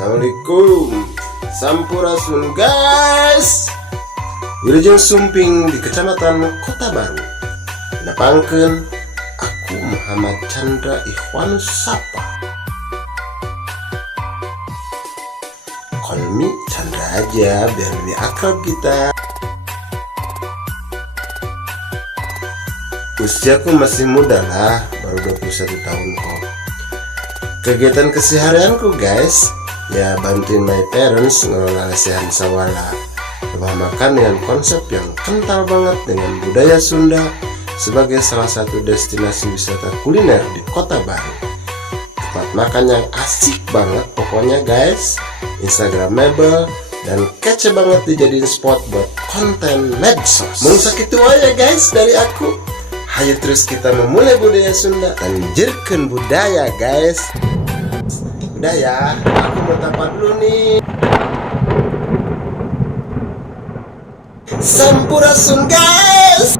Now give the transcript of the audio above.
Assalamualaikum, Sampurasun guys. Wilujeng Sumping di Kecamatan Kota Baru. Napangkeun aku Muhammad Chandra Ikhwanus Sapa. Call me Chandra aja biar lebih akrab kita. Usiaku masih muda lah, baru 21 tahun kok. Kegiatan keseharianku guys, ya bantuin my parents ngelola lesehan sawala. Rumah makan dengan konsep yang kental banget dengan budaya Sunda sebagai salah satu destinasi wisata kuliner di Kota Baru. Tempat makan yang asik banget pokoknya guys, instagramable dan kece banget dijadiin spot buat konten medsos. Mau sakit aja guys dari aku. Hayo terus kita memulai budaya Sunda, anjirkeun budaya guys. Udah ya, aku mau tapak dulu nih. Sampurasun guys.